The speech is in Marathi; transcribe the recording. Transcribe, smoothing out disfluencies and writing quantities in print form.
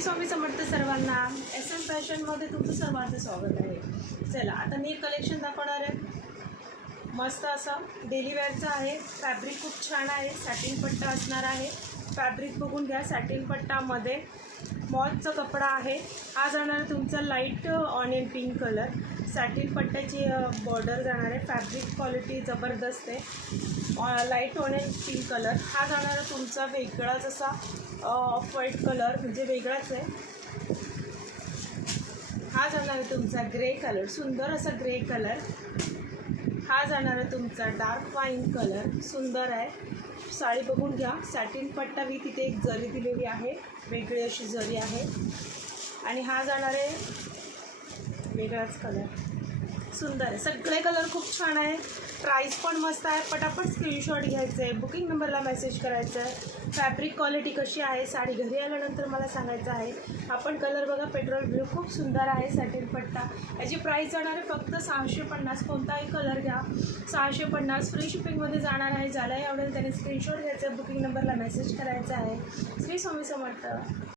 श्री स्वामी समर्थ सर्वांना. एस एम फॅशनमध्ये तुमचं सर्वांचं स्वागत आहे. चला आता मी कलेक्शन दाखवणार आहे. मस्त असं डेली वेअरचं आहे. फॅब्रिक खूप छान आहे. सॅटिन पट्टा असणार आहे. फॅब्रिक बघून घ्या. सॅटिन पट्टामध्ये मॉचचा कपडा आहे. हा जाणार तुमचा light onion pink colour. Satin पट्ट्याची बॉर्डर जाणार आहे. फॅब्रिक क्वालिटी जबरदस्त आहे. Light onion pink colour. हा जाणार तुमचा वेगळाच असा ऑफ व्हाईट कलर, म्हणजे वेगळाच आहे. हा जाणार आहे तुमचा ग्रे कलर, सुंदर असा ग्रे कलर. हा जाणार आहे तुमचा डार्क वाईन कलर, सुंदर आहे. साडी बघून घ्या. सॅटिन पट्टा बी तिथे एक जरी दिलेली आहे, वेगळी अशी जरी आहे. आणि हा जाणार आहे वेगळाच कलर, सुंदर आहे. सगळे कलर खूप छान आहे. प्राईस पण मस्त आहे. पटापट स्क्रीनशॉट घ्यायचं आहे. बुकिंग नंबरला मेसेज करायचं आहे. फॅब्रिक क्वालिटी कशी आहे साडी घरी आल्यानंतर मला सांगायचं आहे. आपण कलर बघा, पेट्रोल ब्ल्यू, खूप सुंदर आहे. सॅटिन पट्टा. याची प्राईस जाणार आहे फक्त 650. कोणताही कलर घ्या 650. फ्री शिपिंगमध्ये जाणार आहे. ज्यालाही आवडेल त्याने स्क्रीनशॉट घ्यायचं आहे. बुकिंग नंबरला मेसेज करायचा आहे. श्री स्वामी समर्थ.